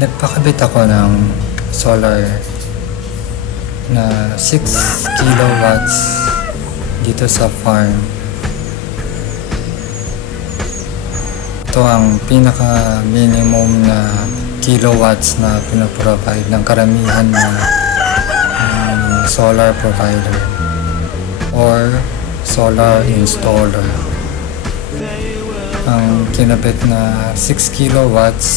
Nagpakabit ako ng solar na 6 kilowatts dito sa farm. Ito ang pinaka minimum na kilowatts na pinaprovide ng karamihan na solar provider or solar installer. Ang kinabit na 6 kilowatts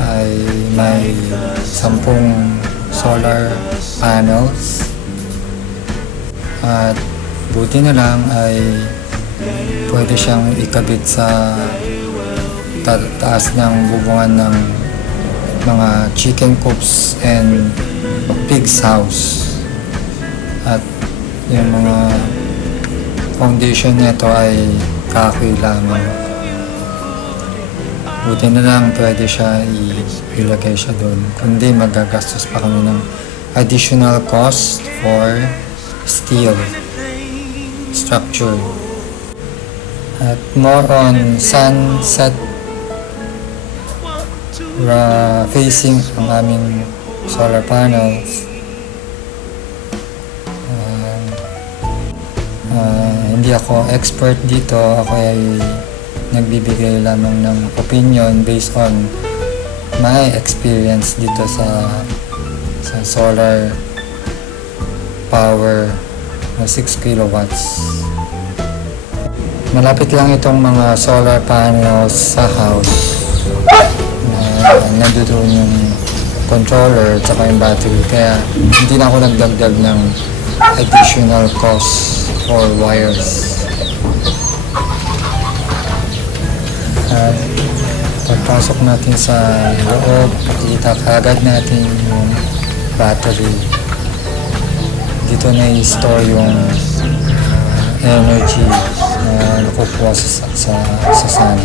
ay may 10 solar panels at buti na lang ay pwede siyang ikabit sa taas ng bubungan ng mga chicken coops and pig's house, at yung mga foundation nito ay kahoy lamang. Buti na lang pwede siya ilagay siya doon, kundi magagastos pa kami ng additional cost for steel structure. At more on sunset facing ang aming solar panels. Hindi ako expert dito, ako ay nagbibigay lamang ng opinion based on my experience dito sa solar power na 6 kilowatts. Malapit lang itong mga solar panels sa house. Nandoon yung controller at saka yung battery, kaya hindi na ako nagdagdag ng additional cost for wires. At pagpasok natin sa loob, makikita kagad natin yung battery. Dito na i-store yung energy na nakukuha sa sun,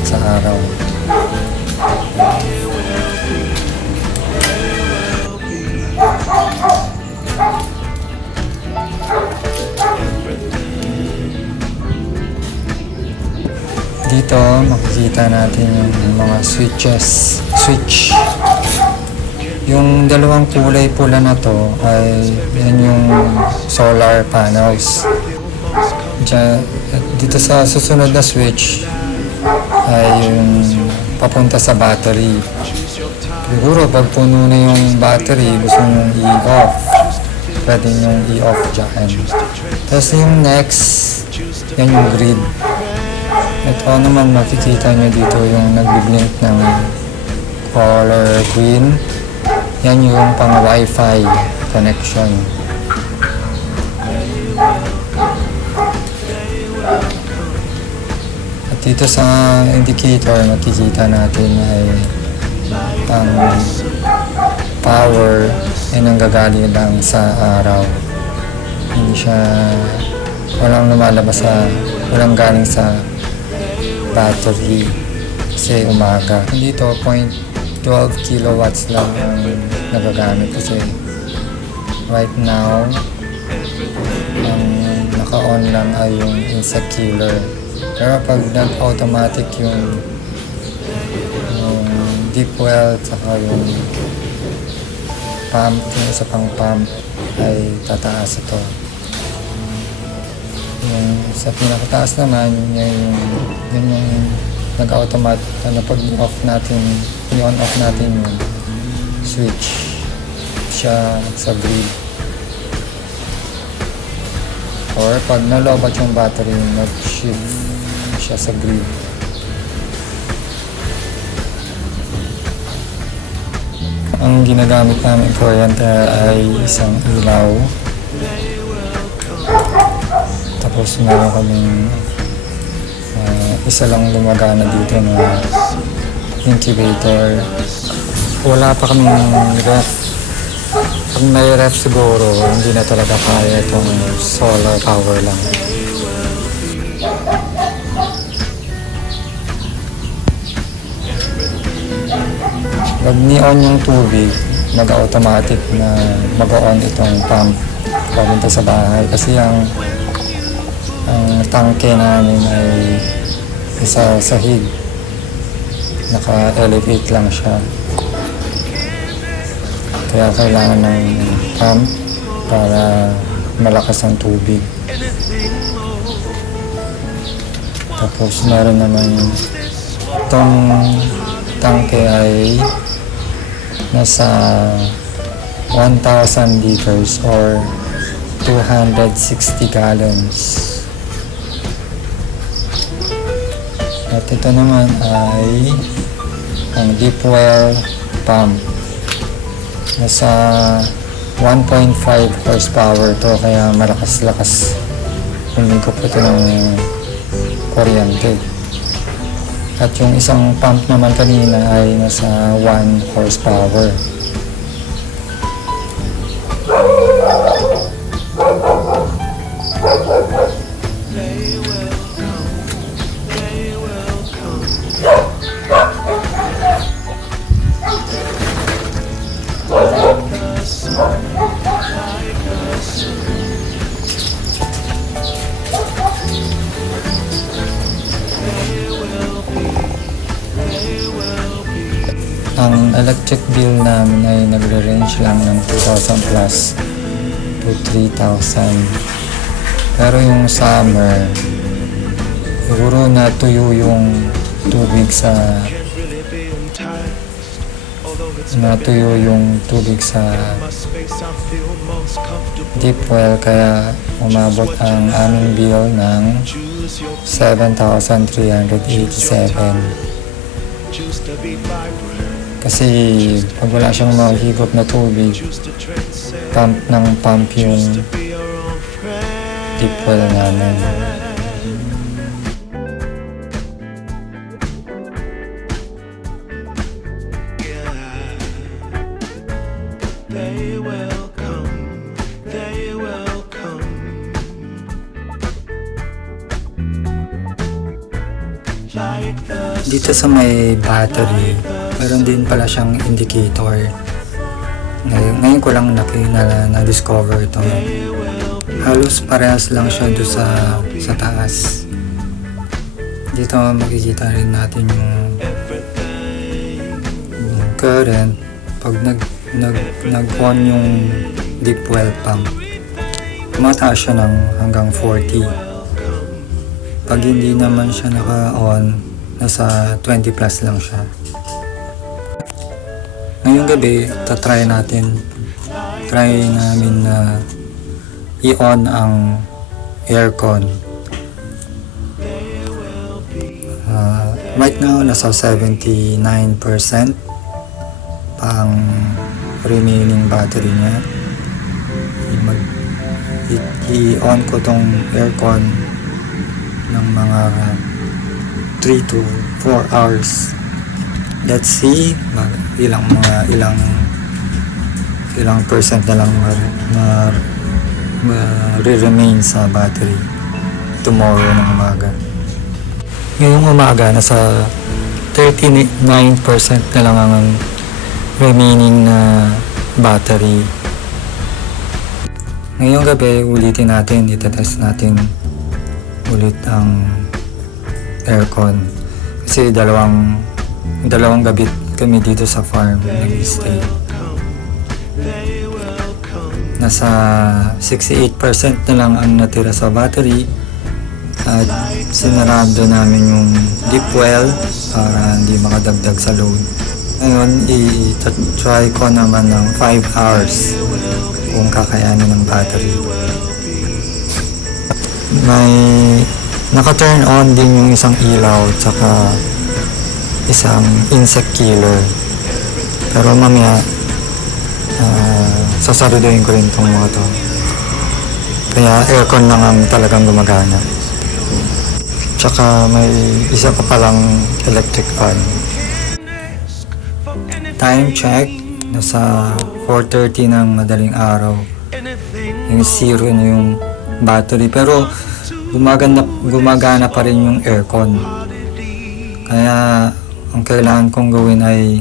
sa araw. Dito makikita natin yung mga switch. Yung dalawang kulay pula na to ay yan yung solar panels. Dito sa susunod na switch ay yung papunta sa battery. Siguro pag puno na yung battery, gusto nyo i-off, pwede nyo i-off dyan. Tapos yung next, yan yung grid. Ito naman makikita nyo dito yung nagbiblink ng color green. Yan yung pang Wi-Fi connection. At dito sa indicator makikita natin ay ang power ay nanggagaling lang sa araw. Hindi siya, walang lumalabas walang galing sa battery kasi umaga. Dito 0.12 kilowatts lang ang nagagamit kasi right now ang naka-on lang ay yung insect killer. Pero pag nag-automatic yung deep well saka yung pump, yung isa pang pump ay tataas ito. Yung sa pinakataas naman, yun yung nag-automatic, pag off natin, i-on-off natin yung switch siya sa grid. Or pag nalobat yung battery, nag-shift siya sa grid. Ang ginagamit namin kuryente ay isang ilaw. Tapos meron kaming isa lang lumagana dito na incubator. Wala pa kaming ref. Pag may ref siguro, hindi na talaga kaya itong solar power lang. Pag ni-on yung tubig, mag-automatic na mag-on itong pump papunta sa bahay. Kasi ang tangke namin ay isa sahig. Naka-elevate lang siya. Kaya kailangan ng pump para malakas ang tubig. Tapos meron naman itong tangke ay nasa 1,000 liters or 260 gallons. At ito naman ay ang deep well pump. Nasa 1.5 horsepower to, kaya malakas-lakas humigop ito ng kuryente. At yung isang pump naman kanina ay nasa 1 horsepower. Ang electric bill namin ay nagre-range lang ng 2,000 plus to 3,000. Pero yung summer, siguro natuyo yung tubig sa deep well, kaya umabot ang aming bill ng 7,387. Kasi pag wala siyang mahigop na tubig, pump ng pump yung deep well namin. Dito sa may battery, meron din pala siyang indicator. Ngayon ko lang na-discover ito. Halos parehas lang siya doon sa taas. Dito makikita rin natin yung current. Pag nag-on yung deep well pump, tumataas siya ng hanggang 40. Pag hindi naman siya naka-on, nasa 20 plus lang siya. Ngayong gabi, try namin na i-on ang aircon. Right now, nasa 79% pa ang remaining battery niya. I-on ko tong aircon ng mga 3 to 4 hours. Let's see ilang percent na lang remain sa battery tomorrow ng umaga. Ngayong umaga, nasa 39% na lang ang remaining na battery. Ngayong gabi, ulitin natin, itetest natin ulit ang aircon. Kasi dalawang gabi kami dito sa farm nag-stay. Nasa 68% na lang ang natira sa battery at sinarado namin yung deep well para hindi makadagdag sa load. Ngayon, i-try ko naman ng 5 hours kung kakayanin ng battery. May naka-turn on din yung isang ilaw at saka isang insect killer. Pero mamaya sasaruduhin ko rin itong mga to. Kaya aircon lang ang talagang gumagana. Tsaka may isa pa palang electric fan. Time check, nasa 4:30 ng madaling araw. Yung zero na yung battery, pero gumagana pa rin yung aircon. Kaya ang kailangan kong gawin ay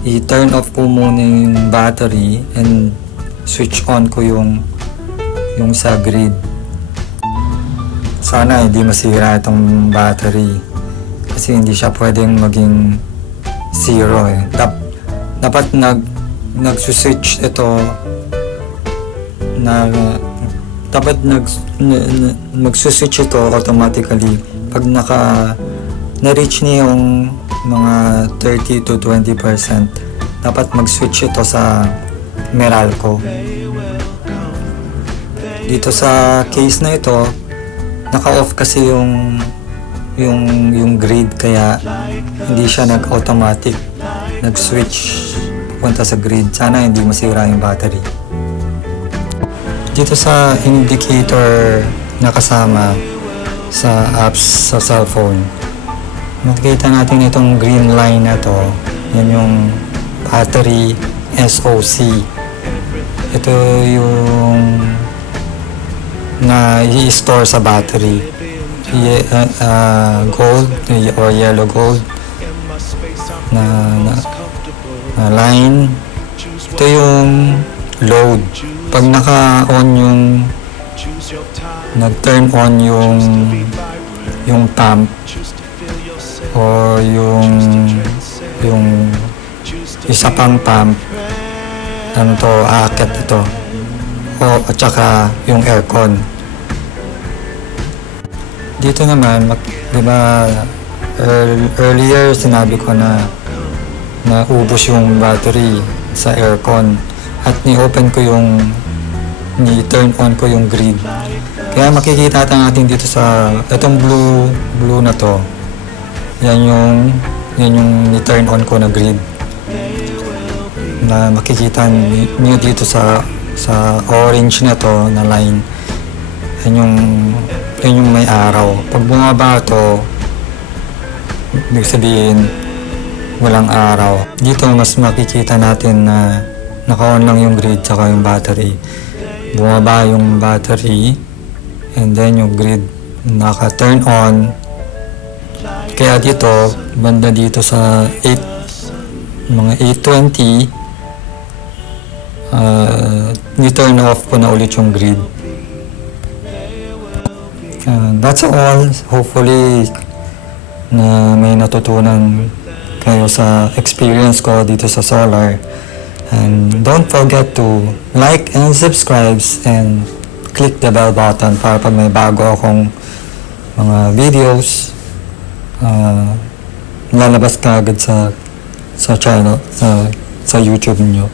i-turn off ko muna yung battery and switch on ko yung sa grid sana hindi masira itong battery kasi hindi siya pwedeng maging zero eh. Dapat nag-switch ito na dapat mag-switch ito automatically pag na-reach niya yung mga 30 to 20%. Dapat mag-switch ito sa Meralco. Dito sa case na ito, naka-off kasi yung grid, kaya hindi siya nag-automatic nag-switch punta sa grid. Sana hindi masira yung battery. Dito sa indicator na kasama sa apps sa cellphone, makikita natin itong green line na to. Yan yung battery SOC. Ito yung na i-store sa battery. Gold or yellow gold na line. Ito yung load. Pag naka-on yung nag-turn on yung pump o yung isa pang pump, ano to, aakyat ito, o at saka yung aircon. Dito naman, di ba, earlier sinabi ko na naubos yung battery sa aircon at ni-open ko ni-turn on ko yung grid. Kaya makikita natin dito sa itong blue na to. Yan yung ni-turn on ko na grid. Na makikita niyo dito sa orange na to na line. Yan yung may araw. Pag bumaba to, ibig sabihin walang araw. Dito mas makikita natin na naka-on lang yung grid saka yung battery. Bumaba yung battery and then yung grid naka-turn on. Kaya dito, banda dito sa mga 8:20, ni-turn off ko na ulit yung grid. That's all. Hopefully na may natutunan kayo sa experience ko dito sa solar. And don't forget to like and subscribe and click the bell button para pag may bago akong mga videos, lalabas ka agad sa channel, sa YouTube niyo.